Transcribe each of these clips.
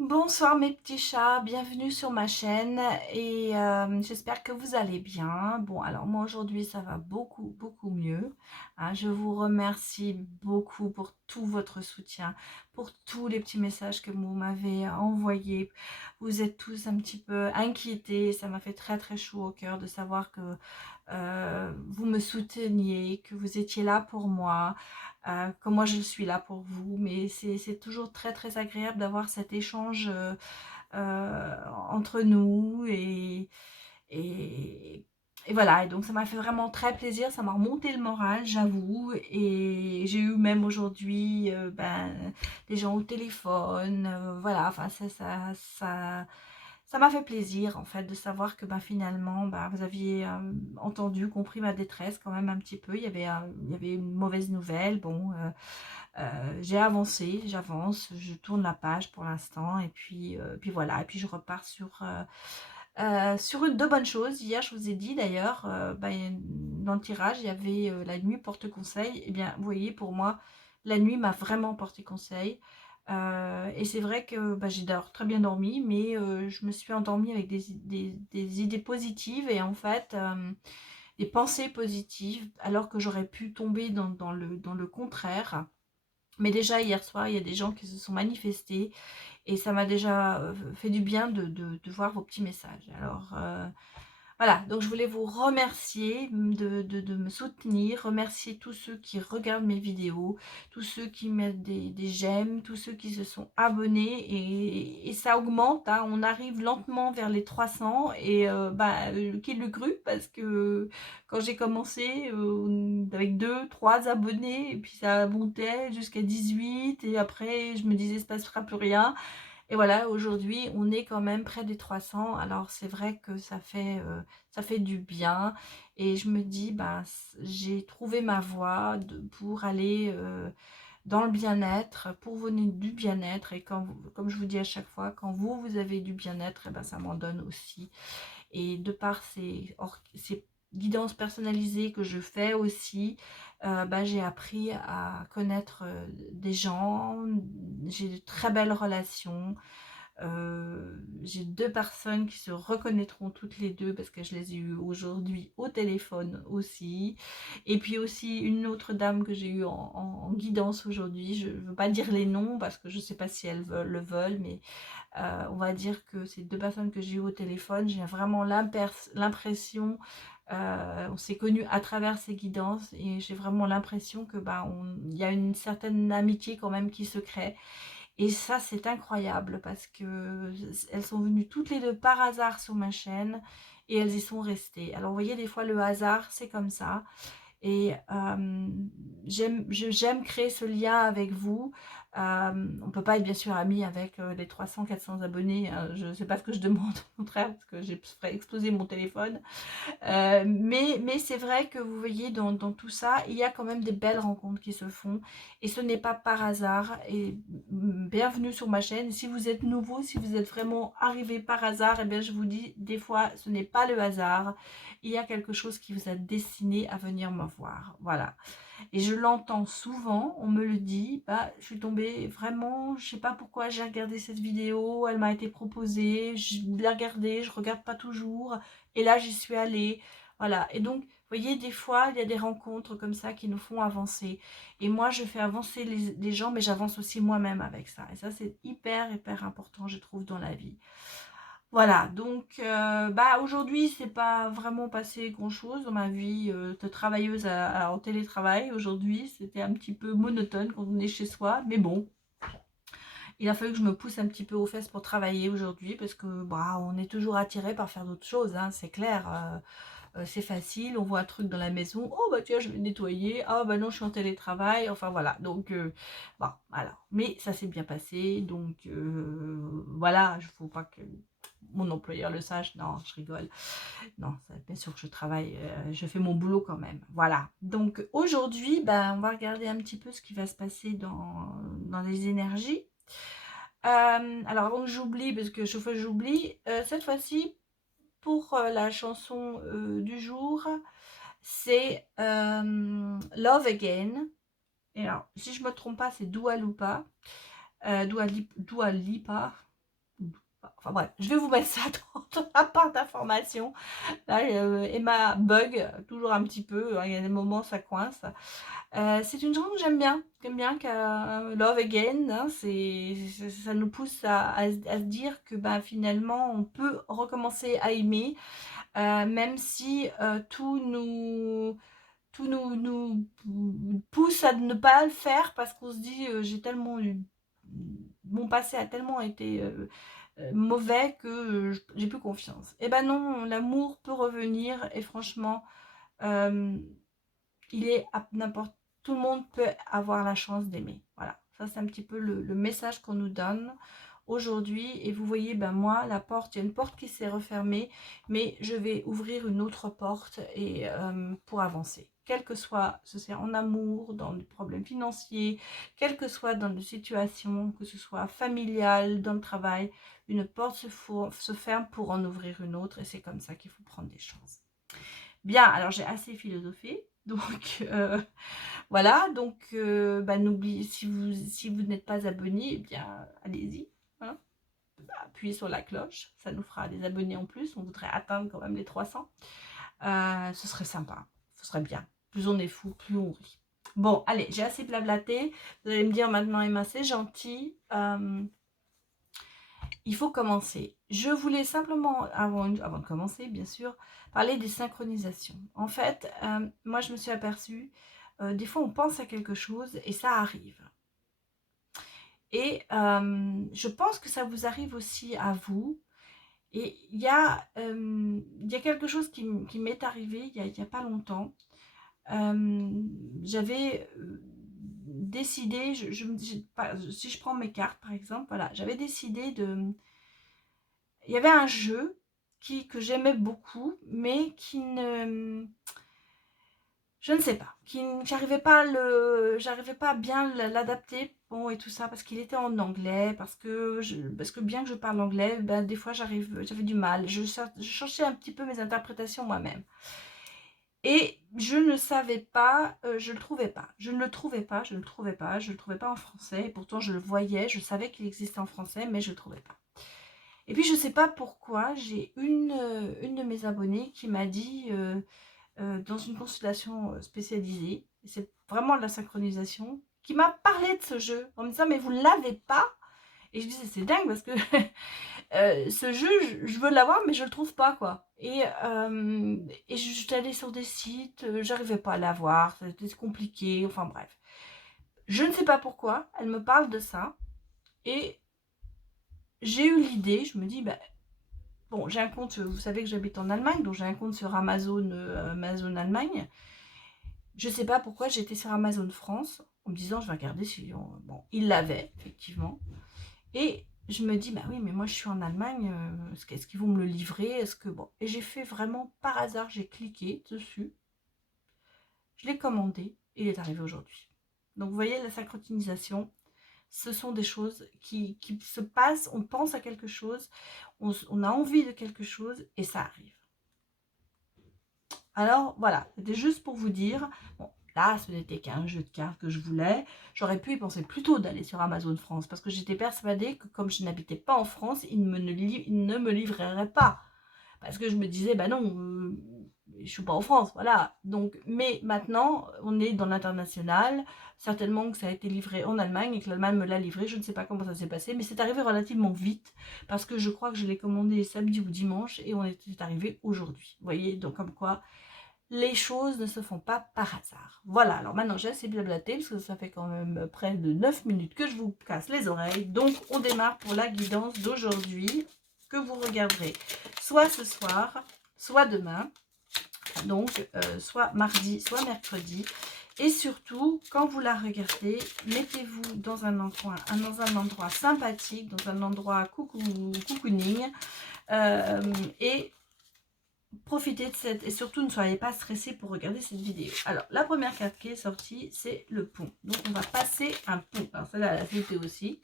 Bonsoir mes petits chats, bienvenue sur ma chaîne et j'espère que vous allez bien. Bon, alors moi aujourd'hui ça va beaucoup mieux, hein. Je vous remercie beaucoup pour tout votre soutien, pour tous les petits messages que vous m'avez envoyés. Vous êtes tous un petit peu inquiétés, ça m'a fait très chaud au cœur de savoir que vous me souteniez, que vous étiez là pour moi, que moi je suis là pour vous. Mais c'est toujours très agréable d'avoir cet échange entre nous et, et voilà. Et donc ça m'a fait vraiment très plaisir, ça m'a remonté le moral, j'avoue. Et j'ai eu même aujourd'hui des gens au téléphone, voilà. Enfin ça m'a fait plaisir en fait de savoir que finalement vous aviez entendu, compris ma détresse quand même un petit peu. Il y avait une mauvaise nouvelle. Bon, j'ai avancé, j'avance, je tourne la page pour l'instant et puis voilà. Et puis je repars sur de bonnes choses. Hier, je vous ai dit d'ailleurs, dans le tirage, il y avait la nuit porte conseil. Et bien, vous voyez, pour moi, la nuit m'a vraiment porté conseil. Et c'est vrai que j'ai très bien dormi, mais je me suis endormie avec des idées positives et en fait des pensées positives, alors que j'aurais pu tomber dans le contraire. Mais déjà hier soir, il y a des gens qui se sont manifestés et ça m'a déjà fait du bien de voir vos petits messages. Alors voilà, donc je voulais vous remercier de me soutenir, remercier tous ceux qui regardent mes vidéos, tous ceux qui mettent des j'aime, tous ceux qui se sont abonnés et ça augmente, hein. On arrive lentement vers les 300 et qui l'eût cru, parce que quand j'ai commencé avec 2, 3 abonnés et puis ça montait jusqu'à 18 et après je me disais ça ne se passera plus rien. Et voilà, aujourd'hui, on est quand même près des 300. Alors, c'est vrai que ça fait du bien. Et je me dis, j'ai trouvé ma voie pour aller dans le bien-être, pour vous donner du bien-être. Et comme je vous dis à chaque fois, quand vous avez du bien-être, ça m'en donne aussi. Et de par ces guidances personnalisées que je fais aussi, j'ai appris à connaître des gens, j'ai de très belles relations. J'ai 2 personnes qui se reconnaîtront toutes les 2 parce que je les ai eues aujourd'hui au téléphone aussi. Et puis aussi une autre dame que j'ai eue en guidance aujourd'hui. Je ne veux pas dire les noms parce que je ne sais pas si elles le veulent, mais on va dire que ces 2 personnes que j'ai eues au téléphone, j'ai vraiment l'impression, on s'est connus à travers ces guidances et j'ai vraiment l'impression que il y a une certaine amitié quand même qui se crée. Et ça, c'est incroyable parce que elles sont venues toutes les 2 par hasard sur ma chaîne et elles y sont restées. Alors, vous voyez, des fois, le hasard, c'est comme ça. Et j'aime créer ce lien avec vous. On ne peut pas être bien sûr amis avec les 300-400 abonnés, hein. Je ne sais pas ce que je demande, au contraire, parce que j'ai ferait exploser mon téléphone. Mais c'est vrai que vous voyez, dans tout ça, il y a quand même des belles rencontres qui se font. Et ce n'est pas par hasard. Et bienvenue sur ma chaîne. Si vous êtes nouveau, si vous êtes vraiment arrivé par hasard, je vous dis, des fois, ce n'est pas le hasard. Il y a quelque chose qui vous a destiné à venir me voir. Voilà. Et je l'entends souvent, on me le dit, je suis tombée vraiment, je sais pas pourquoi j'ai regardé cette vidéo, elle m'a été proposée, je l'ai regardée, je regarde pas toujours, et là j'y suis allée, voilà. Et donc, vous voyez, des fois, il y a des rencontres comme ça qui nous font avancer. Et moi, je fais avancer les gens, mais j'avance aussi moi-même avec ça. Et ça, c'est hyper important, je trouve, dans la vie. Voilà, donc aujourd'hui, c'est pas vraiment passé grand-chose dans ma vie de travailleuse en télétravail. Aujourd'hui, c'était un petit peu monotone quand on est chez soi, mais bon, il a fallu que je me pousse un petit peu aux fesses pour travailler aujourd'hui parce que on est toujours attiré par faire d'autres choses, hein, c'est clair. C'est facile, on voit un truc dans la maison, oh tiens, je vais nettoyer, ah non, je suis en télétravail, enfin voilà. Donc voilà, mais ça s'est bien passé, donc voilà, il ne faut pas que mon employeur le sache. Non, je rigole. Non, bien sûr que je travaille, je fais mon boulot quand même. Voilà. Donc aujourd'hui, on va regarder un petit peu ce qui va se passer dans les énergies. Alors avant que j'oublie, parce que chaque fois j'oublie, cette fois-ci, pour la chanson du jour, c'est Love Again. Et alors, si je me trompe pas, c'est Dua Lipa. Dua Lipa. Enfin bref, je vais vous mettre ça dans la part d'information. Là, Emma bug toujours un petit peu, hein, il y a des moments ça coince. C'est une chanson que j'aime bien. J'aime bien que Love Again, hein, ça nous pousse à se dire que ben, finalement on peut recommencer à aimer, même si tout nous pousse à ne pas le faire parce qu'on se dit j'ai tellement eu, mon passé a tellement été mauvais que j'ai plus confiance. Et ben non, l'amour peut revenir et franchement, euh, il est à n'importe, tout le monde peut avoir la chance d'aimer. Voilà, ça c'est un petit peu le message qu'on nous donne aujourd'hui. Et vous voyez, ben moi, la porte, il y a une porte qui s'est refermée, mais je vais ouvrir une autre porte et pour avancer. Quel que soit, ce soit en amour, dans des problèmes financiers, quelle que soit dans des situations, que ce soit familiales, dans le travail, une porte se ferme pour en ouvrir une autre et c'est comme ça qu'il faut prendre des chances. Bien, alors j'ai assez philosophé, donc voilà, donc bah, n'oubliez, si vous n'êtes pas abonné, eh bien allez-y, hein, appuyez sur la cloche, ça nous fera des abonnés en plus, on voudrait atteindre quand même les 300, ce serait sympa, ce serait bien, plus on est fou, plus on rit. Bon, allez, j'ai assez blablaté, vous allez me dire maintenant Emma c'est gentil, il faut commencer. Je voulais simplement, avant de commencer, bien sûr, parler des synchronisations. En fait, moi, je me suis aperçue, des fois, on pense à quelque chose et ça arrive. Et je pense que ça vous arrive aussi à vous. Et il y a quelque chose qui m'est arrivé il y a pas longtemps. J'avais décidé, si je prends mes cartes, par exemple, voilà, j'avais décidé de... Il y avait un jeu que j'aimais beaucoup, mais qui ne... Je ne sais pas, j'arrivais pas à bien l'adapter, bon, et tout ça, parce qu'il était en anglais, parce que bien que je parle anglais, ben, des fois j'avais du mal, je cherchais un petit peu mes interprétations moi-même. Et je ne savais pas, je ne le trouvais pas, je ne le trouvais pas en français, et pourtant je le voyais, je savais qu'il existait en français, mais je ne le trouvais pas. Et puis je ne sais pas pourquoi, j'ai une de mes abonnées qui m'a dit, dans une consultation spécialisée, c'est vraiment de la synchronisation, qui m'a parlé de ce jeu, en me disant mais vous ne l'avez pas? Et je disais c'est dingue parce que ce jeu, je veux l'avoir mais je le trouve pas quoi. Et je suis allée sur des sites, j'arrivais pas à l'avoir, c'était compliqué, enfin bref. Je ne sais pas pourquoi, elle me parle de ça, et j'ai eu l'idée, je me dis, bah, bon, j'ai un compte, vous savez que j'habite en Allemagne, donc j'ai un compte sur Amazon, Amazon Allemagne. Je sais pas pourquoi j'étais sur Amazon France, en me disant, je vais regarder si... Bon, ils l'avaient, effectivement. Et je me dis, bah oui, mais moi je suis en Allemagne, est-ce qu'ils vont me le livrer? Est-ce que... Bon, et j'ai fait vraiment, par hasard, j'ai cliqué dessus, je l'ai commandé, et il est arrivé aujourd'hui. Donc vous voyez, la synchronisation, ce sont des choses qui se passent, on pense à quelque chose, on a envie de quelque chose et ça arrive. Alors voilà, c'était juste pour vous dire, bon, là ce n'était qu'un jeu de cartes que je voulais, j'aurais pu y penser plutôt d'aller sur Amazon France parce que j'étais persuadée que comme je n'habitais pas en France, ils ne me livreraient pas. Parce que je me disais, bah non, je suis pas en France, voilà. Donc, mais maintenant, on est dans l'international. Certainement que ça a été livré en Allemagne et que l'Allemagne me l'a livré. Je ne sais pas comment ça s'est passé, mais c'est arrivé relativement vite parce que je crois que je l'ai commandé samedi ou dimanche et on est arrivé aujourd'hui. Vous voyez, donc comme quoi les choses ne se font pas par hasard. Voilà, alors maintenant j'ai assez blablaté parce que ça fait quand même près de 9 minutes que je vous casse les oreilles. Donc on démarre pour la guidance d'aujourd'hui que vous regarderez soit ce soir, soit demain, donc soit mardi, soit mercredi. Et surtout, quand vous la regardez, mettez-vous dans un endroit sympathique, dans un endroit cocooning, et profitez de cette... Et surtout, ne soyez pas stressés pour regarder cette vidéo. Alors, la première carte qui est sortie, c'est le pont. Donc, on va passer un pont. Alors, celle-là, elle a sauté aussi.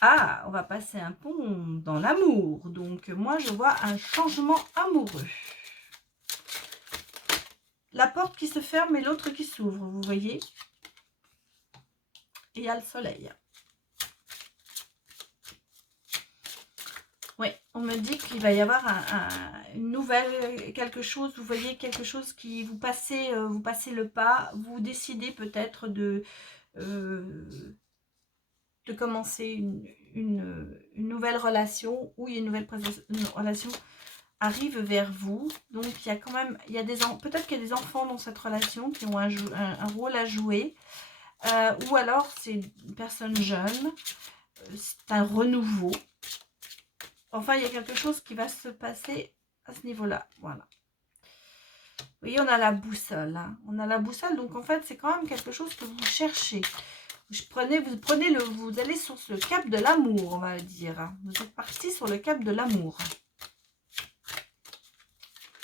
Ah, on va passer un pont dans l'amour. Donc, moi, je vois un changement amoureux. La porte qui se ferme et l'autre qui s'ouvre, vous voyez? Et il y a le soleil. Oui, on me dit qu'il va y avoir une nouvelle, quelque chose, vous voyez quelque chose qui vous passez le pas, vous décidez peut-être de commencer une nouvelle relation, ou une une relation arrive vers vous. Donc il y a quand même, peut-être qu'il y a des enfants dans cette relation qui ont un rôle à jouer, ou alors c'est une personne jeune, c'est un renouveau. Enfin, il y a quelque chose qui va se passer à ce niveau-là. Voilà. Vous voyez, on a la boussole. Hein. On a la boussole, donc en fait, c'est quand même quelque chose que vous cherchez. Vous allez sur le cap de l'amour, on va dire. Hein. Vous êtes parti sur le cap de l'amour.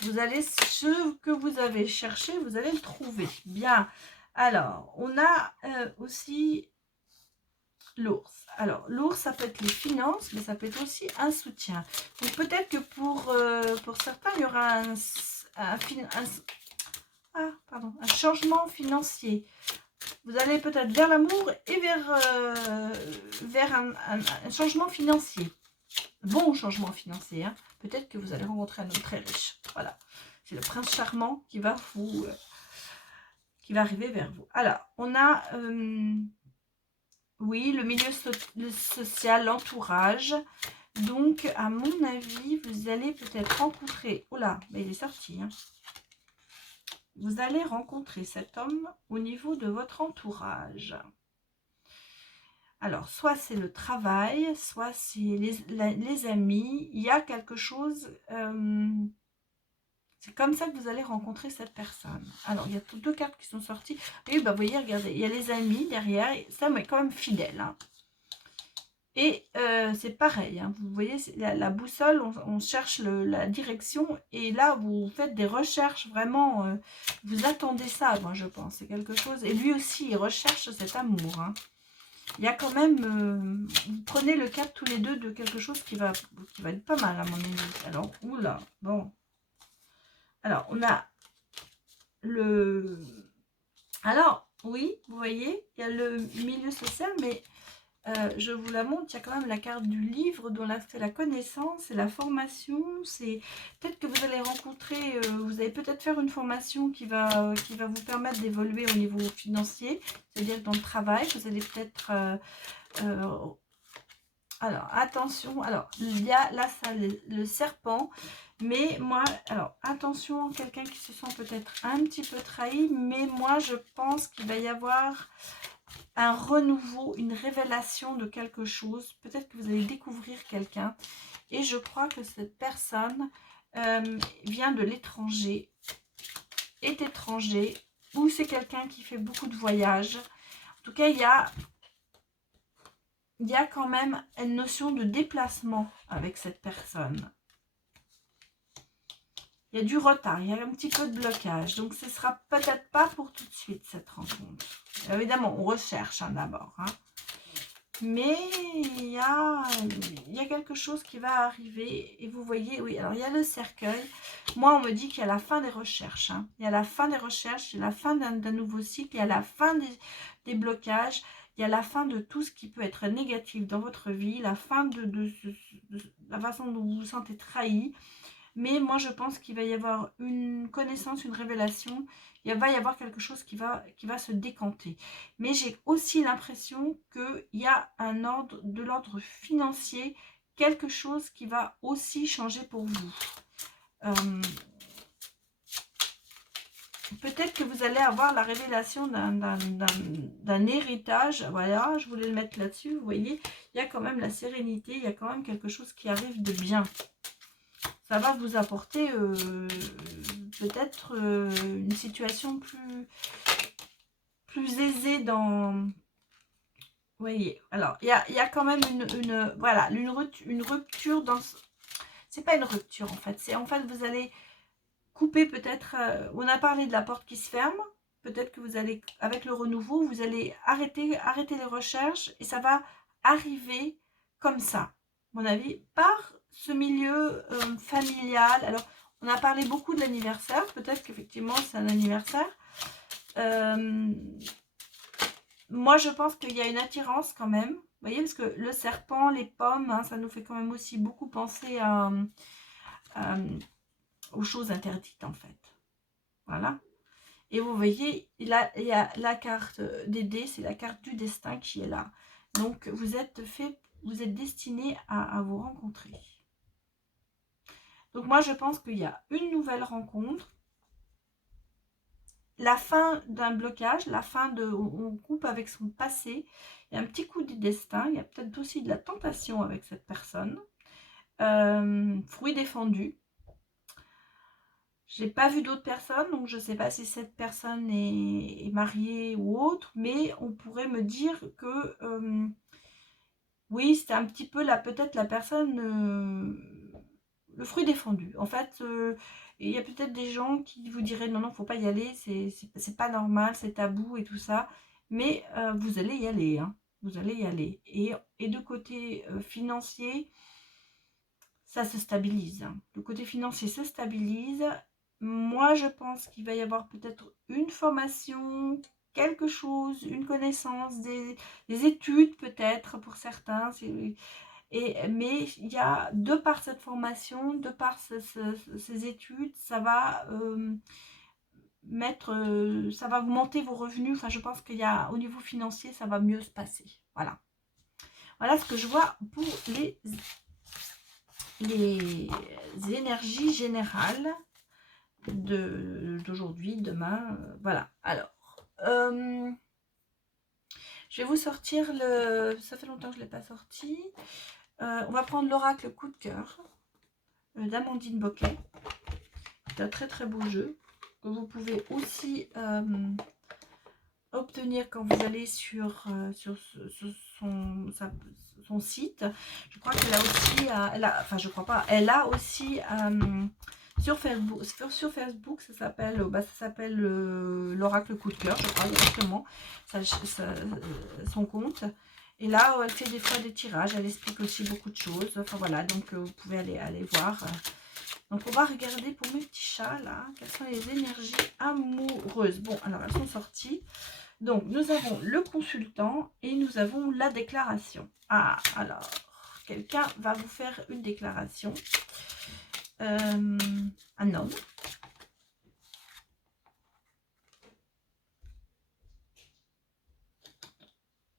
Vous allez, ce que vous avez cherché, vous allez le trouver. Bien. Alors, on a aussi l'ours. Alors, l'ours, ça peut être les finances, mais ça peut être aussi un soutien. Donc, peut-être que pour certains, il y aura un changement financier. Vous allez peut-être vers l'amour et vers un changement financier. Bon changement financier. Hein. Peut-être que vous allez rencontrer un homme très riche. Voilà. C'est le prince charmant qui va arriver vers vous. Alors, on a... oui, le milieu social, l'entourage. Donc, à mon avis, vous allez peut-être rencontrer... Oh là, mais il est sorti. Hein. Vous allez rencontrer cet homme au niveau de votre entourage. Alors, soit c'est le travail, soit c'est les amis. Il y a quelque chose... c'est comme ça que vous allez rencontrer cette personne. Alors, il y a deux cartes qui sont sorties. Et bah, vous voyez, regardez, il y a les amis derrière. Ça, mais quand même fidèle. Hein. Et c'est pareil. Hein, vous voyez, la boussole, on cherche la direction. Et là, vous faites des recherches vraiment. Vous attendez ça, moi, je pense. C'est quelque chose. Et lui aussi, il recherche cet amour. Hein. Il y a quand même... vous prenez le cap tous les deux de quelque chose qui va être pas mal, à mon avis. Alors, oula, bon... Alors, on a le... Alors, oui, vous voyez, il y a le milieu social, mais je vous la montre, il y a quand même la carte du livre, dont c'est la connaissance et la formation. C'est peut-être que vous allez rencontrer, vous allez peut-être faire une formation qui va vous permettre d'évoluer au niveau financier, c'est-à-dire dans le travail. Vous allez peut-être... alors, attention, alors, il y a là, ça, le serpent, mais moi, alors, attention, quelqu'un qui se sent peut-être un petit peu trahi, mais moi, je pense qu'il va y avoir un renouveau, une révélation de quelque chose. Peut-être que vous allez découvrir quelqu'un, et je crois que cette personne vient de l'étranger, est étranger, ou c'est quelqu'un qui fait beaucoup de voyages. En tout cas, il y a quand même une notion de déplacement avec cette personne. Il y a du retard, il y a un petit peu de blocage. Donc, ce ne sera peut-être pas pour tout de suite, cette rencontre. Évidemment, on recherche hein, d'abord. Hein. Mais il y a quelque chose qui va arriver. Et vous voyez, oui, alors il y a le cercueil. Moi, on me dit qu'il y a la fin des recherches. Hein. Il y a la fin des recherches, il y a la fin d'un nouveau cycle, il y a la fin des blocages. Il y a la fin de tout ce qui peut être négatif dans votre vie, la fin de la façon dont vous vous sentez trahi. Mais moi, je pense qu'il va y avoir une connaissance, une révélation. Il va y avoir quelque chose qui va se décanter. Mais j'ai aussi l'impression qu'il y a de l'ordre financier, quelque chose qui va aussi changer pour vous. Peut-être que vous allez avoir la révélation d'un héritage. Voilà, je voulais le mettre là-dessus. Vous voyez, il y a quand même la sérénité. Il y a quand même quelque chose qui arrive de bien. Ça va vous apporter peut-être une situation plus aisée dans... Vous voyez, alors, il y a quand même une rupture dans... C'est pas une rupture, en fait. C'est en fait, vous allez... couper peut-être, on a parlé de la porte qui se ferme, peut-être que vous allez, avec le renouveau, vous allez arrêter les recherches et ça va arriver comme ça, à mon avis, par ce milieu familial. Alors, on a parlé beaucoup de l'anniversaire, peut-être qu'effectivement c'est un anniversaire. Moi, je pense qu'il y a une attirance quand même, Vous voyez, parce que le serpent, les pommes, hein, ça nous fait quand même aussi beaucoup penser à, aux choses interdites, en fait. Voilà. Et vous voyez, il y a la carte des dés, c'est la carte du destin qui est là. Donc, vous êtes destiné à vous rencontrer. Donc, moi, je pense qu'il y a une nouvelle rencontre, la fin d'un blocage, la fin de... On coupe avec son passé. Il y a un petit coup du destin. Il y a peut-être aussi de la tentation avec cette personne. Fruit défendu. J'ai pas vu d'autres personnes, donc je ne sais pas si cette personne est mariée ou autre, mais on pourrait me dire que oui, c'était un petit peu peut-être la personne, le fruit défendu. En fait, il y a peut-être des gens qui vous diraient non, non, faut pas y aller, c'est pas normal, c'est tabou et tout ça, mais vous allez y aller, hein, vous allez y aller. Et de côté financier, ça se stabilise. Le côté financier se stabilise. Moi, je pense qu'il va y avoir peut-être une formation, quelque chose, une connaissance, des études peut-être pour certains. Mais il y a, de par cette formation, de par ces études, ça va ça va augmenter vos revenus. Enfin, je pense qu'il y a, au niveau financier, ça va mieux se passer. Voilà. Voilà ce que je vois pour les énergies générales d'aujourd'hui, demain. Voilà. Alors, je vais vous sortir le... Ça fait longtemps que je ne l'ai pas sorti. On va prendre l'oracle coup de cœur d'Amandine Boquet. C'est un très très beau jeu que vous pouvez aussi obtenir quand vous allez sur son site. Je crois qu'elle a aussi, enfin je crois pas, elle a aussi sur Facebook, ça s'appelle l'oracle coup de cœur, je crois exactement, son compte. Et là, elle fait des fois des tirages, elle explique aussi beaucoup de choses. Enfin voilà, donc vous pouvez aller voir. Donc on va regarder pour mes petits chats là, quelles sont les énergies amoureuses. Bon, alors elles sont sorties. Donc, nous avons le consultant et nous avons la déclaration. Ah, alors, quelqu'un va vous faire une déclaration. Un homme.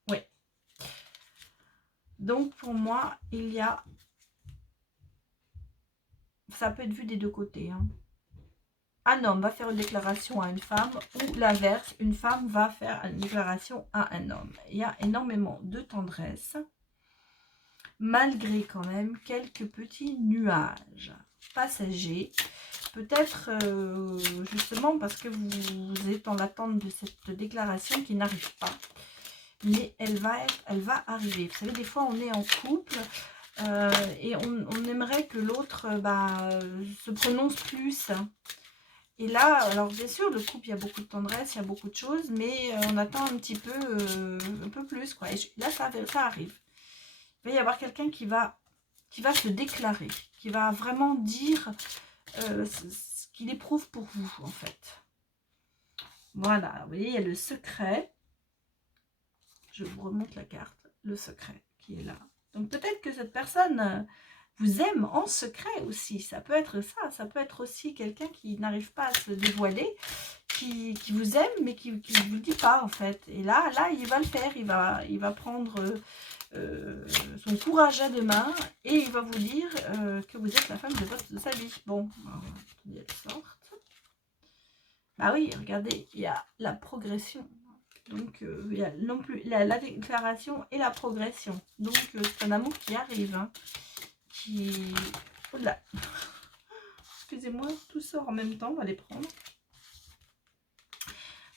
Oui. Donc, pour moi, il y a... Ça peut être vu des deux côtés. Hein. Un homme va faire une déclaration à une femme ou l'inverse, une femme va faire une déclaration à un homme. Il y a énormément de tendresse, malgré quand même quelques petits nuages passagers. Peut-être justement parce que vous êtes en attente de cette déclaration qui n'arrive pas. Mais elle va arriver. Vous savez, des fois on est en couple et on aimerait que l'autre se prononce plus. Et là, alors bien sûr, le couple, il y a beaucoup de tendresse, il y a beaucoup de choses, mais on attend un petit peu, un peu plus, quoi. Et là, ça arrive. Il va y avoir quelqu'un qui va se déclarer, qui va vraiment dire ce qu'il éprouve pour vous, en fait. Voilà, vous voyez, il y a le secret. Je vous remonte la carte, le secret qui est là. Donc peut-être que cette personne vous aime en secret aussi. Ça peut être ça, ça peut être aussi quelqu'un qui n'arrive pas à se dévoiler, qui vous aime, mais qui ne vous le dit pas, en fait. Et là, il va le faire, il va prendre... son courage à deux mains et il va vous dire que vous êtes la femme de sa vie. Bon, attendez, elle sorte. Bah oui, regardez, il y a la progression. Donc, il y a non plus la déclaration et la progression. Donc, c'est un amour qui arrive. Hein, qui... Oh là. Excusez-moi, tout sort en même temps, on va les prendre.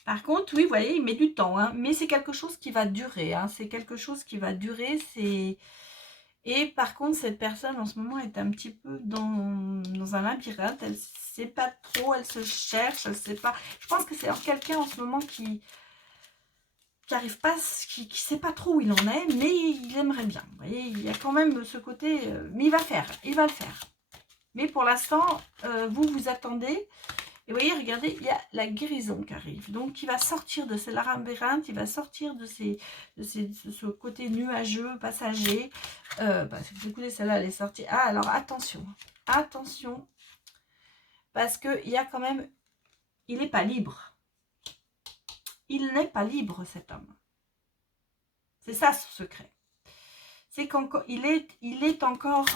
Par contre, oui, vous voyez, il met du temps. Hein, mais c'est quelque chose qui va durer. Hein, c'est quelque chose qui va durer. Et par contre, cette personne, en ce moment, est un petit peu dans un labyrinthe. Elle ne sait pas trop, elle se cherche, elle sait pas. Je pense que c'est quelqu'un en ce moment qui arrive pas, qui sait pas trop où il en est, mais il aimerait bien. Vous voyez, il y a quand même ce côté, mais il va le faire. Mais pour l'instant, vous attendez. Et vous voyez, regardez, il y a la guérison qui arrive. Donc, il va sortir de ce labyrinthe, il va sortir de ce côté nuageux, passager. Écoutez, celle-là, elle est sortie. Ah, alors, attention. Attention. Parce qu'il y a quand même... Il n'est pas libre. Il n'est pas libre, cet homme. C'est ça, son secret. C'est qu'il est encore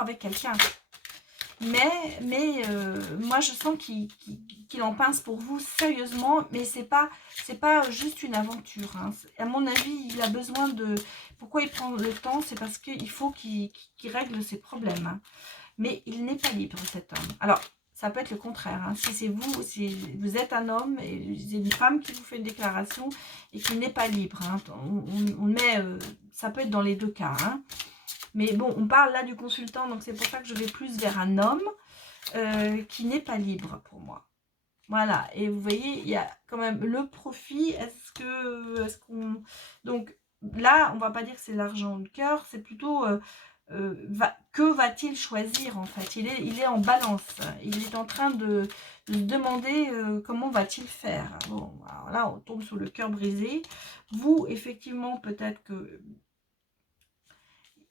avec quelqu'un. Mais moi, je sens qu'il en pince pour vous sérieusement, mais c'est pas juste une aventure. Hein. À mon avis, il a besoin de... Pourquoi il prend le temps? C'est parce qu'il faut qu'il règle ses problèmes. Hein. Mais il n'est pas libre, cet homme. Alors, ça peut être le contraire. Hein. Si c'est vous, si vous êtes un homme et c'est une femme qui vous fait une déclaration et qui n'est pas libre. Hein. On met... ça peut être dans les deux cas. Hein. Mais bon, on parle là du consultant, donc c'est pour ça que je vais plus vers un homme qui n'est pas libre pour moi. Voilà, et vous voyez, il y a quand même le profit. Est-ce qu'on... Donc là, on va pas dire que c'est l'argent du cœur, c'est plutôt... que va-t-il choisir en fait? Il est en balance. Il est en train de se demander comment va-t-il faire. Bon, alors là, on tombe sur le cœur brisé. Vous, effectivement, peut-être que...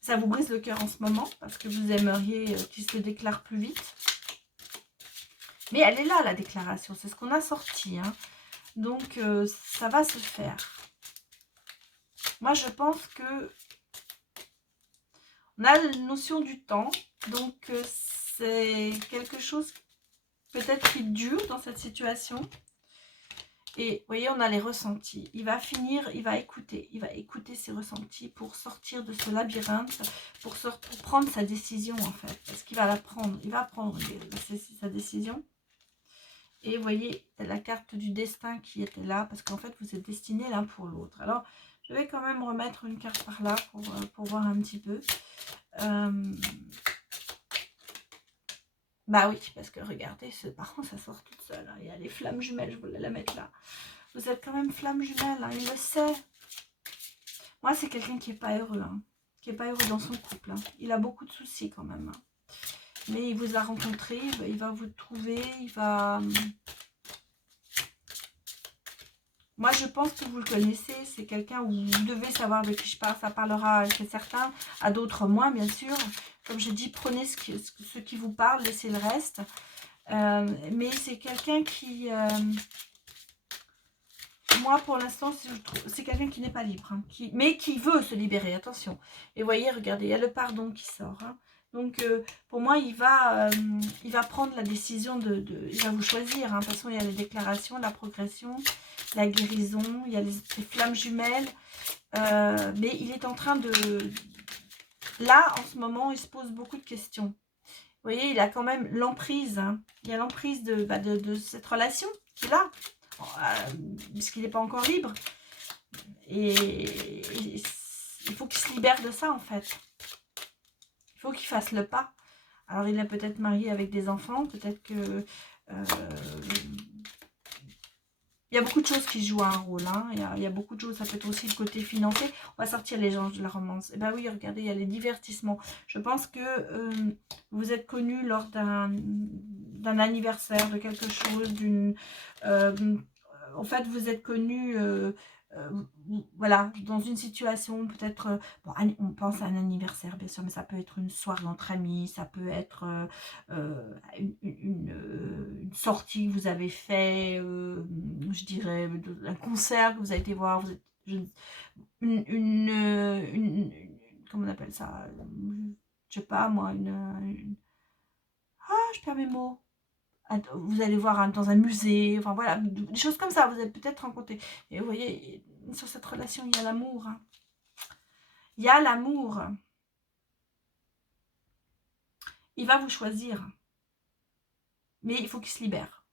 ça vous brise le cœur en ce moment parce que vous aimeriez qu'il se déclare plus vite. Mais elle est là, la déclaration. C'est ce qu'on a sorti. Hein. Donc, ça va se faire. Moi, je pense que on a la notion du temps. Donc, c'est quelque chose peut-être qui dure dans cette situation. Et vous voyez, on a les ressentis. Il va écouter ses ressentis pour sortir de ce labyrinthe, pour prendre sa décision en fait. Parce qu'il va la prendre, il va prendre sa décision. Et vous voyez, la carte du destin qui était là, parce qu'en fait, vous êtes destinés l'un pour l'autre. Alors, je vais quand même remettre une carte par là pour voir un petit peu. Bah oui, parce que regardez, par contre, ça sort toute seule. Hein. Il y a les flammes jumelles, je voulais la mettre là. Vous êtes quand même flammes jumelles, hein, il le sait. Moi, c'est quelqu'un qui n'est pas heureux, hein, qui n'est pas heureux dans son couple. Hein. Il a beaucoup de soucis quand même. Hein. Mais il vous a rencontré, il va vous trouver, il va... Moi, je pense que vous le connaissez. C'est quelqu'un où vous devez savoir de qui je parle. Ça parlera à certains, à d'autres moins, bien sûr. Comme je dis, prenez ce qui vous parle, laissez le reste. Mais c'est quelqu'un qui... moi, pour l'instant, c'est quelqu'un qui n'est pas libre. Hein, mais qui veut se libérer, attention. Et vous voyez, regardez, il y a le pardon qui sort. Hein. Donc, pour moi, il va prendre la décision il va vous choisir. Hein. De toute façon, il y a les déclarations, la progression, la guérison, il y a les flammes jumelles. Mais il est en train de... Là, en ce moment, il se pose beaucoup de questions. Vous voyez, il a quand même l'emprise. Hein. Il y a l'emprise de cette relation qu'il a. Puisqu'il n'est pas encore libre. Et il faut qu'il se libère de ça, en fait. Il faut qu'il fasse le pas. Alors, il est peut-être marié avec des enfants. Peut-être que... il y a beaucoup de choses qui jouent un rôle. Hein. Il y a beaucoup de choses. Ça peut être aussi le côté financier. On va sortir les anges de la romance. Et bien oui, regardez, il y a les divertissements. Je pense que vous êtes connus lors d'un anniversaire, de quelque chose, d'une... en fait, vous êtes connus... voilà, dans une situation peut-être, bon, on pense à un anniversaire bien sûr, mais ça peut être une soirée entre amis, ça peut être une sortie que vous avez fait, je dirais un concert que vous avez été voir, comment on appelle ça, je sais pas moi, je perds mes mots. Vous allez voir dans un musée, enfin voilà, des choses comme ça, vous avez peut-être rencontré. Et vous voyez, sur cette relation, il y a l'amour. Hein. Il y a l'amour. Il va vous choisir. Mais il faut qu'il se libère.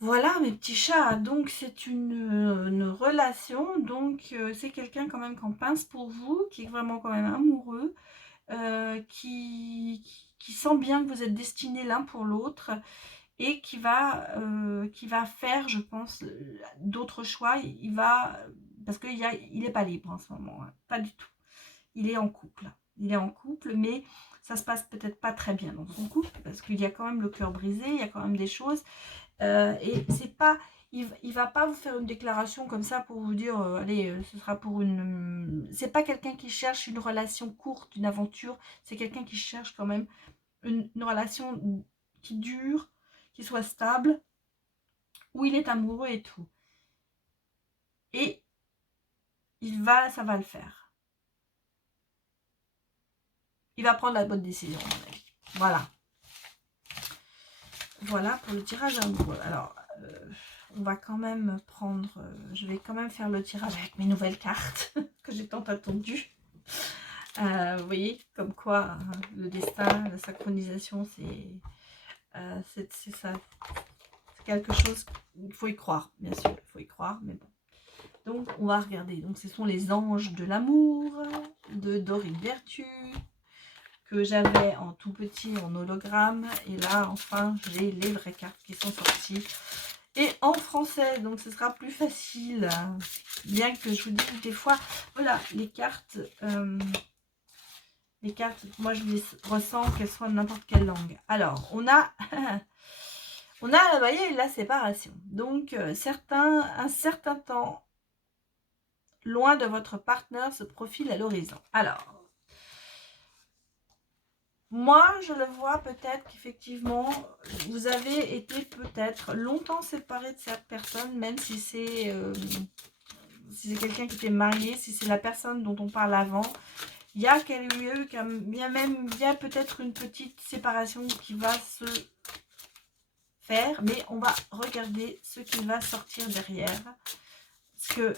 Voilà mes petits chats, donc c'est une relation, donc c'est quelqu'un quand même qu'on pince pour vous, qui est vraiment quand même amoureux, qui sent bien que vous êtes destinés l'un pour l'autre, et qui va faire, je pense, d'autres choix. Parce qu'il n'est pas libre en ce moment, hein, pas du tout. Il est en couple. il est en couple, mais ça se passe peut-être pas très bien dans son couple, parce qu'il y a quand même le cœur brisé, il y a quand même des choses, et c'est pas, il va pas vous faire une déclaration comme ça pour vous dire, allez, ce sera pour une... c'est pas quelqu'un qui cherche une relation courte, une aventure, c'est quelqu'un qui cherche quand même une relation qui dure, qui soit stable, où il est amoureux et tout. Et ça va le faire. Il va prendre la bonne décision, à mon avis. Voilà. Voilà pour le tirage amoureux. Alors, on va quand même prendre... je vais quand même faire le tirage avec mes nouvelles cartes que j'ai tant attendues. Vous voyez, comme quoi, le destin, la synchronisation, c'est ça. C'est quelque chose, il faut y croire, bien sûr, il faut y croire, mais bon. Donc, on va regarder. Donc, ce sont les anges de l'amour de Dorine Vertu, que j'avais en tout petit, en hologramme. Et là, enfin, j'ai les vraies cartes qui sont sorties. Et en français, donc ce sera plus facile. Bien que je vous dise des fois, voilà, les cartes, moi je les ressens qu'elles soient de n'importe quelle langue. Alors, on a... on a, vous voyez, la séparation. Donc, un certain temps loin de votre partenaire se profile à l'horizon. Alors, moi, je le vois peut-être qu'effectivement, vous avez été peut-être longtemps séparé de cette personne, même si c'est quelqu'un qui était marié, si c'est la personne dont on parle avant. Il y a peut-être une petite séparation qui va se faire, mais on va regarder ce qui va sortir derrière. Parce que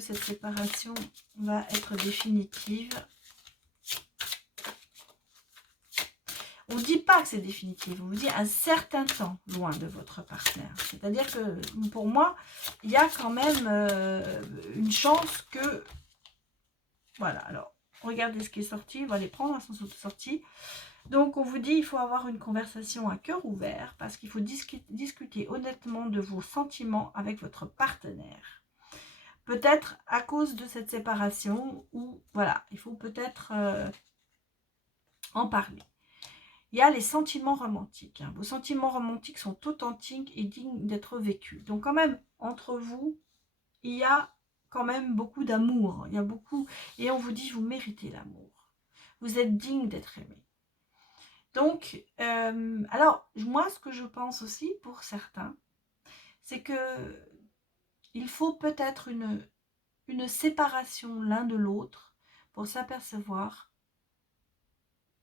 cette séparation va être définitive. On ne dit pas que c'est définitif, on vous dit un certain temps loin de votre partenaire. C'est-à-dire que pour moi, il y a quand même une chance que... Voilà, alors regardez ce qui est sorti, on va les prendre à son sortie. Donc on vous dit il faut avoir une conversation à cœur ouvert parce qu'il faut discuter honnêtement de vos sentiments avec votre partenaire. Peut-être à cause de cette séparation ou voilà, il faut peut-être en parler. Il y a les sentiments romantiques. Vos sentiments romantiques sont authentiques et dignes d'être vécus. Donc quand même, entre vous, il y a quand même beaucoup d'amour. Il y a beaucoup... Et on vous dit, vous méritez l'amour. Vous êtes digne d'être aimé. Donc, alors, moi, ce que je pense aussi, pour certains, c'est que il faut peut-être une séparation l'un de l'autre pour s'apercevoir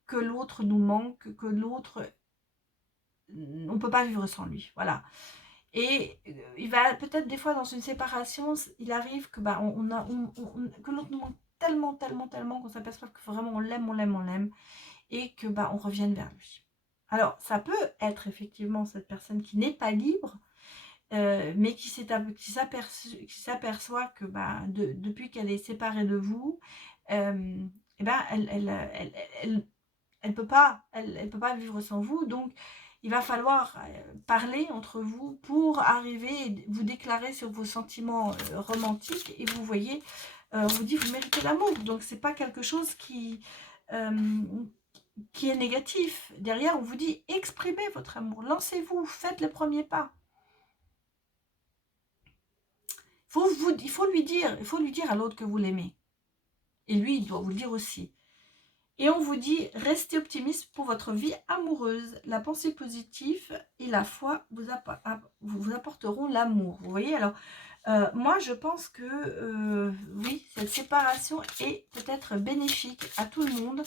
que l'autre nous manque, que l'autre... on ne peut pas vivre sans lui, voilà. Et il va peut-être des fois dans une séparation, il arrive que, que l'autre nous manque tellement, tellement, tellement qu'on s'aperçoit que vraiment on l'aime, et que on revienne vers lui. Alors, ça peut être effectivement cette personne qui n'est pas libre, mais qui s'aperçoit que depuis qu'elle est séparée de vous, elle peut pas vivre sans vous. Donc il va falloir parler entre vous pour arriver et vous déclarer sur vos sentiments romantiques. Et vous voyez, on vous dit vous méritez l'amour. Donc c'est pas quelque chose qui est négatif. Derrière, on vous dit exprimez votre amour, lancez-vous, faites le premier pas. Il faut lui dire à l'autre que vous l'aimez. Et lui, il doit vous le dire aussi. Et on vous dit, restez optimiste pour votre vie amoureuse. La pensée positive et la foi vous apporteront l'amour. Vous voyez, alors, moi, je pense que, oui, cette séparation est peut-être bénéfique à tout le monde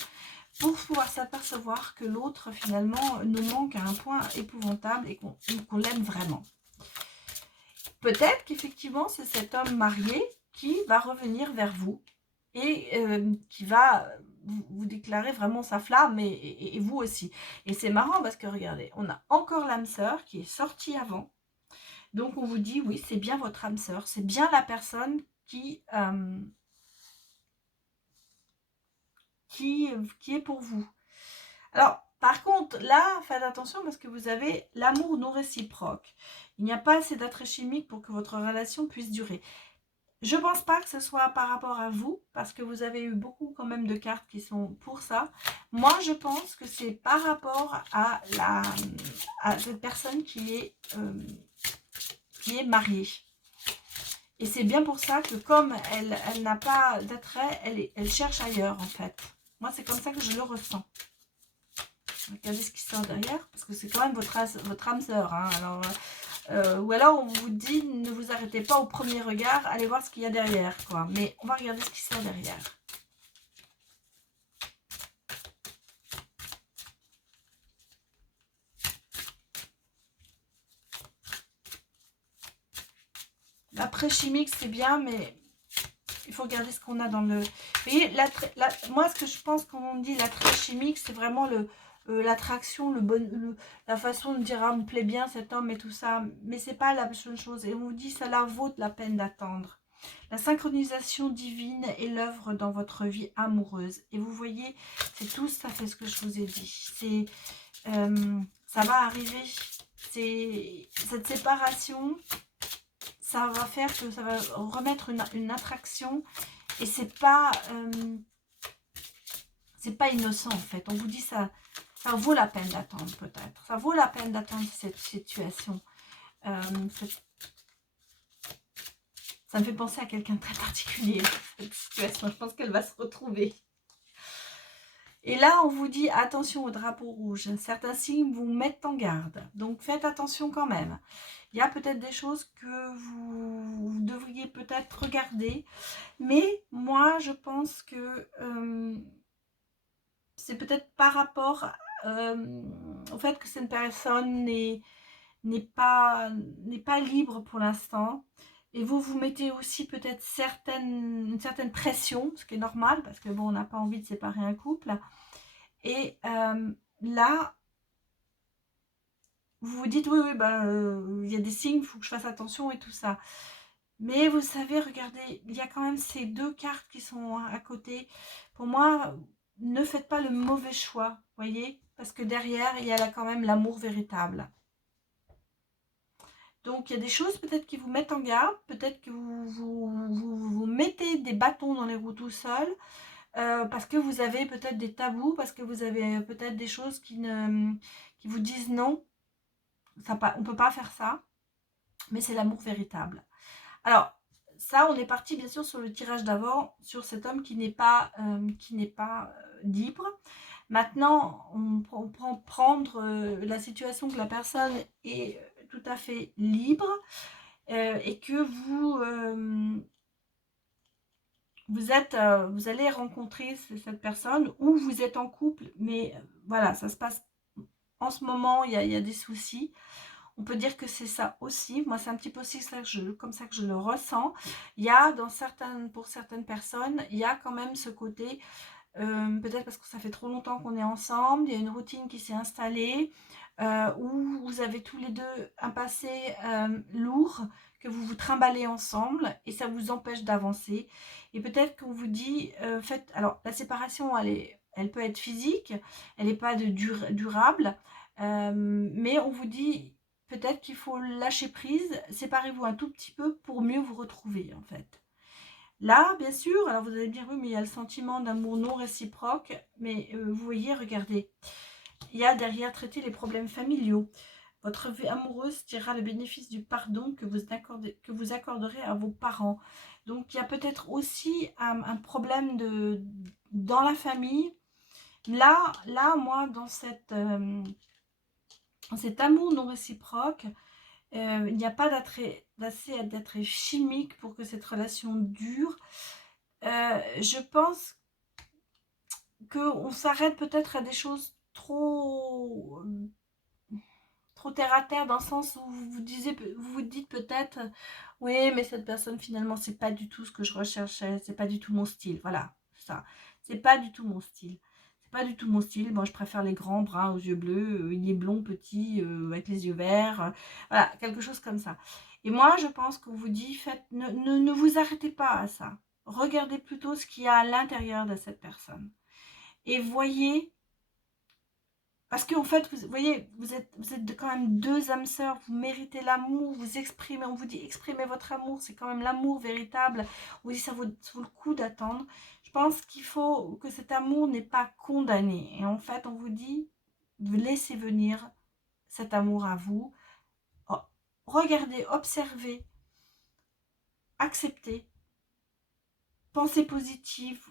pour pouvoir s'apercevoir que l'autre, finalement, nous manque à un point épouvantable et qu'on l'aime vraiment. Peut-être qu'effectivement, c'est cet homme marié qui va revenir vers vous et qui va vous déclarer vraiment sa flamme et vous aussi. Et c'est marrant parce que regardez, on a encore l'âme sœur qui est sortie avant. Donc on vous dit, oui, c'est bien votre âme sœur, c'est bien la personne qui est pour vous. Alors, par contre, là, faites attention parce que vous avez l'amour non réciproque. Il n'y a pas assez d'attraits chimiques pour que votre relation puisse durer. Je pense pas que ce soit par rapport à vous, parce que vous avez eu beaucoup quand même de cartes qui sont pour ça. Moi, je pense que c'est par rapport à cette personne qui est mariée. Et c'est bien pour ça que comme elle n'a pas d'attrait, elle cherche ailleurs en fait. Moi, c'est comme ça que je le ressens. Regardez ce qui sort derrière, parce que c'est quand même votre âme sœur. Hein. Alors, ou alors on vous dit, ne vous arrêtez pas au premier regard, allez voir ce qu'il y a derrière. Quoi. Mais on va regarder ce qui sort derrière. L'après chimique, c'est bien, mais il faut regarder ce qu'on a dans le... Vous voyez, moi, ce que je pense quand on dit l'attrait chimique, c'est vraiment l'attraction, la façon de dire, ah, me plaît bien cet homme et tout ça. Mais c'est pas la seule chose. Et on vous dit, ça la vaut de la peine d'attendre. La synchronisation divine est l'œuvre dans votre vie amoureuse. Et vous voyez, c'est tout ça fait ce que je vous ai dit. C'est, ça va arriver. C'est cette séparation... ça va faire que ça va remettre une attraction et c'est pas innocent en fait. On vous dit ça vaut la peine d'attendre peut-être. Ça vaut la peine d'attendre cette situation. Ça me fait penser à quelqu'un de très particulier, cette situation. Je pense qu'elle va se retrouver. Et là, on vous dit attention au drapeau rouge. Certains signes vous mettent en garde. Donc faites attention quand même. Il y a peut-être des choses que vous devriez peut-être regarder. Mais moi, je pense que c'est peut-être par rapport au fait que cette personne n'est pas libre pour l'instant. Et vous mettez aussi peut-être une certaine pression, ce qui est normal, parce que bon, on n'a pas envie de séparer un couple. Et là, vous vous dites, oui, il y a des signes, il faut que je fasse attention et tout ça. Mais vous savez, regardez, il y a quand même ces deux cartes qui sont à côté. Pour moi, ne faites pas le mauvais choix, voyez, parce que derrière, il y a là quand même l'amour véritable. Donc, il y a des choses peut-être qui vous mettent en garde, peut-être que vous mettez des bâtons dans les roues tout seul, parce que vous avez peut-être des tabous, parce que vous avez peut-être des choses qui vous disent non, on ne peut pas faire ça, mais c'est l'amour véritable. Alors, ça, on est parti bien sûr sur le tirage d'avant, sur cet homme qui n'est pas libre. Maintenant, on prend prendre la situation que la personne est tout à fait libre et que vous allez rencontrer cette personne ou vous êtes en couple, mais voilà, ça se passe en ce moment, il y a des soucis. On peut dire que c'est ça aussi. Moi, c'est un petit peu aussi comme ça que je le ressens. Il y a pour certaines personnes, il y a quand même ce côté, peut-être parce que ça fait trop longtemps qu'on est ensemble, il y a une routine qui s'est installée, où vous avez tous les deux un passé lourd, que vous vous trimballez ensemble et ça vous empêche d'avancer. Et peut-être qu'on vous dit, alors la séparation, elle peut être physique, elle n'est pas durable, mais on vous dit peut-être qu'il faut lâcher prise, séparez-vous un tout petit peu pour mieux vous retrouver en fait. Là, bien sûr, alors vous allez me dire, oui, mais il y a le sentiment d'amour non réciproque, mais vous voyez, regardez, il y a derrière traiter les problèmes familiaux. Votre vie amoureuse tirera le bénéfice du pardon que vous accorderez à vos parents. Donc, il y a peut-être aussi un problème dans la famille. Là, moi, dans cet amour non réciproque, il n'y a pas d'assez d'être chimique pour que cette relation dure. Je pense qu'on s'arrête peut-être à des choses trop terre à terre, dans le sens où vous vous dites peut-être, oui, mais cette personne finalement c'est pas du tout ce que je recherchais, c'est pas du tout mon style, voilà, ça, c'est pas du tout mon style. C'est pas du tout mon style. Moi, je préfère les grands bruns aux yeux bleus. Il est blond, petit, avec les yeux verts. Voilà, quelque chose comme ça. Et moi, je pense qu'on vous dit, ne vous arrêtez pas à ça. Regardez plutôt ce qu'il y a à l'intérieur de cette personne. Et voyez Parce qu'en fait, vous voyez, vous êtes quand même deux âmes sœurs, vous méritez l'amour, vous exprimez, on vous dit exprimez votre amour, c'est quand même l'amour véritable. On vous dit ça vaut le coup d'attendre. Je pense qu'il faut que cet amour n'est pas condamné. Et en fait, on vous dit, laissez venir cet amour à vous. Oh, regardez, observez, acceptez, pensez positive.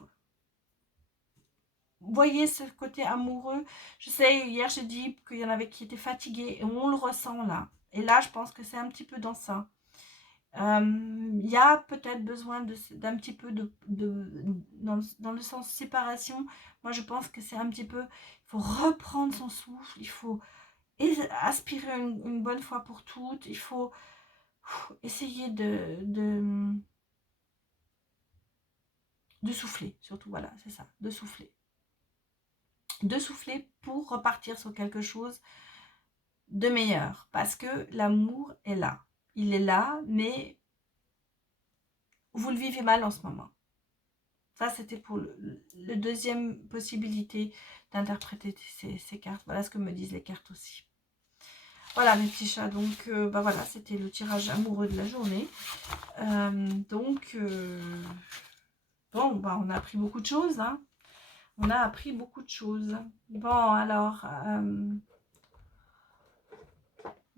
Voyez ce côté amoureux. Je sais, hier j'ai dit qu'il y en avait qui étaient fatigués et on le ressent là. Et là, je pense que c'est un petit peu dans ça. Il y a peut-être besoin d'un petit peu dans le sens séparation. Moi, je pense que c'est un petit peu, il faut reprendre son souffle, il faut aspirer une bonne fois pour toutes, il faut essayer de souffler, surtout, voilà, c'est ça, de souffler. De souffler pour repartir sur quelque chose de meilleur, parce que l'amour est là. Il est là, mais vous le vivez mal en ce moment. Ça, c'était pour le deuxième possibilité d'interpréter ces cartes. Voilà ce que me disent les cartes aussi. Voilà mes petits chats, donc bah voilà, c'était le tirage amoureux de la journée. Bon, bah on a appris beaucoup de choses, hein. On a appris beaucoup de choses. Bon, alors, on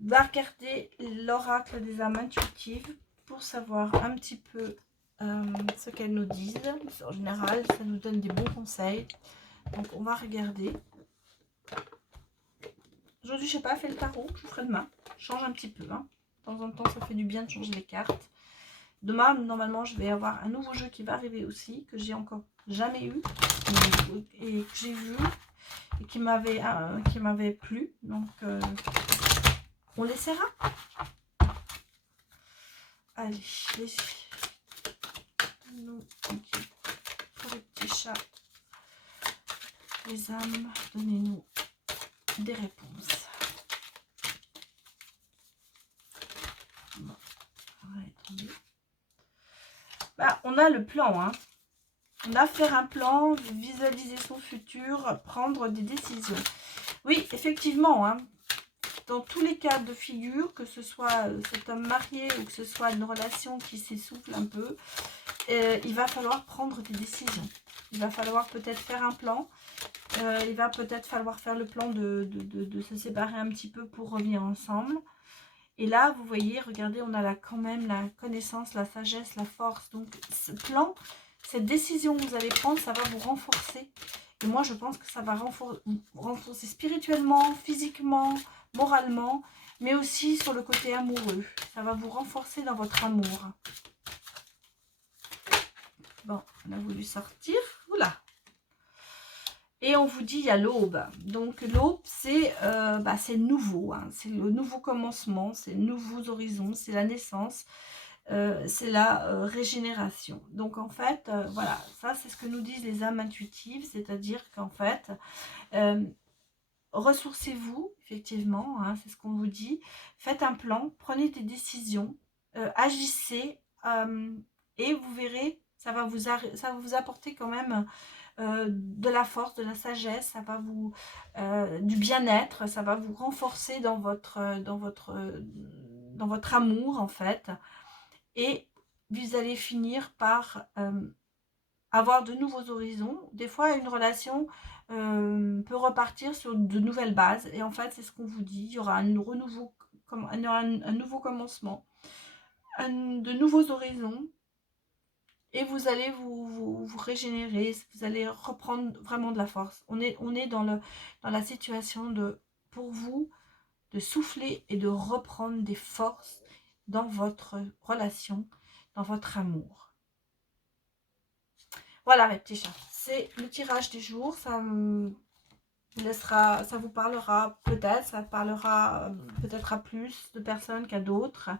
va regarder l'oracle des âmes intuitives pour savoir un petit peu ce qu'elles nous disent. En général, ça nous donne des bons conseils. Donc, on va regarder. Aujourd'hui, je n'ai pas fait le tarot, je ferai demain. Je change un petit peu. Hein. De temps en temps, ça fait du bien de changer les cartes. Demain, normalement, je vais avoir un nouveau jeu qui va arriver aussi, que j'ai encore jamais eu, et que j'ai vu, et qui m'avait plu. Donc, on l'essaiera. Allez, nous, pour les petits chats, les âmes, donnez-nous des réponses. Bon, bah, on a le plan, hein. On a faire un plan, visualiser son futur, prendre des décisions. Oui, effectivement, hein, dans tous les cas de figure, que ce soit cet homme marié ou que ce soit une relation qui s'essouffle un peu, il va falloir prendre des décisions. Il va falloir peut-être faire un plan. Il va peut-être falloir faire le plan de se séparer un petit peu pour revenir ensemble. Et là, vous voyez, regardez, on a quand même la connaissance, la sagesse, la force. Donc, ce plan, cette décision que vous allez prendre, ça va vous renforcer. Et moi, je pense que ça va renforcer spirituellement, physiquement, moralement, mais aussi sur le côté amoureux. Ça va vous renforcer dans votre amour. Bon, on a voulu sortir. Oula! Et on vous dit, il y a l'aube. Donc l'aube, c'est nouveau. Hein. C'est le nouveau commencement, c'est nouveaux horizons, c'est la naissance, c'est la régénération. Donc en fait, voilà, ça c'est ce que nous disent les âmes intuitives, c'est-à-dire qu'en fait, ressourcez-vous, effectivement, hein, c'est ce qu'on vous dit. Faites un plan, prenez des décisions, agissez, et vous verrez, ça va vous apporter quand même de la force, de la sagesse, ça va vous du bien-être, ça va vous renforcer dans votre amour en fait, et vous allez finir par avoir de nouveaux horizons. Des fois, une relation peut repartir sur de nouvelles bases, et en fait, c'est ce qu'on vous dit, il y aura un nouveau commencement, de nouveaux horizons. Et vous allez vous régénérer, vous allez reprendre vraiment de la force. On est dans la situation pour vous, de souffler et de reprendre des forces dans votre relation, dans votre amour. Voilà mes petits chats, c'est le tirage du jour. Ça vous parlera peut-être, ça parlera peut-être à plus de personnes qu'à d'autres.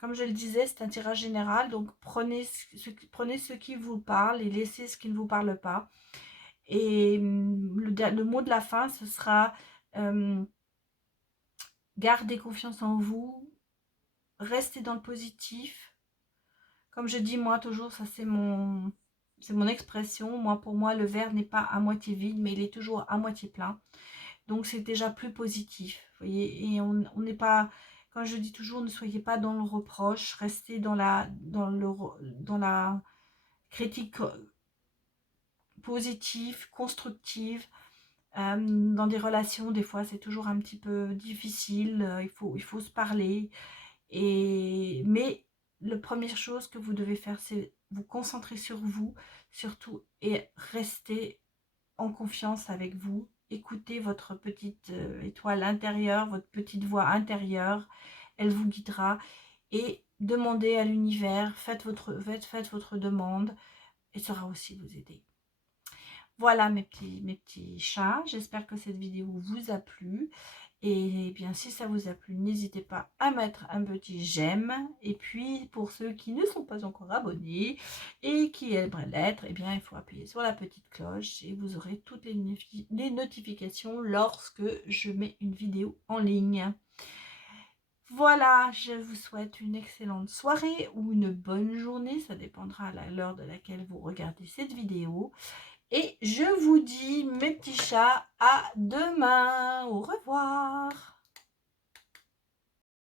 Comme je le disais, c'est un tirage général, donc prenez ce qui vous parle et laissez ce qui ne vous parle pas. Et le mot de la fin, ce sera gardez confiance en vous, restez dans le positif. Comme je dis moi toujours, ça c'est mon expression. Pour moi, le verre n'est pas à moitié vide, mais il est toujours à moitié plein. Donc c'est déjà plus positif, vous voyez, et on n'est pas, quand je dis toujours, ne soyez pas dans le reproche, restez dans la critique positive, constructive. Dans des relations, des fois, c'est toujours un petit peu difficile, il faut se parler. Mais la première chose que vous devez faire, c'est vous concentrer sur vous, surtout, et rester en confiance avec vous. Écoutez votre petite étoile intérieure, votre petite voix intérieure, elle vous guidera. Et demandez à l'univers, faites votre demande, et saura aussi vous aider. Voilà mes petits chats, j'espère que cette vidéo vous a plu. Et bien si ça vous a plu, n'hésitez pas à mettre un petit j'aime. Et puis pour ceux qui ne sont pas encore abonnés et qui aimeraient l'être, eh bien il faut appuyer sur la petite cloche et vous aurez toutes les notifications lorsque je mets une vidéo en ligne. Voilà, je vous souhaite une excellente soirée ou une bonne journée, ça dépendra à l'heure de laquelle vous regardez cette vidéo. Et je vous dis, mes petits chats, à demain. Au revoir.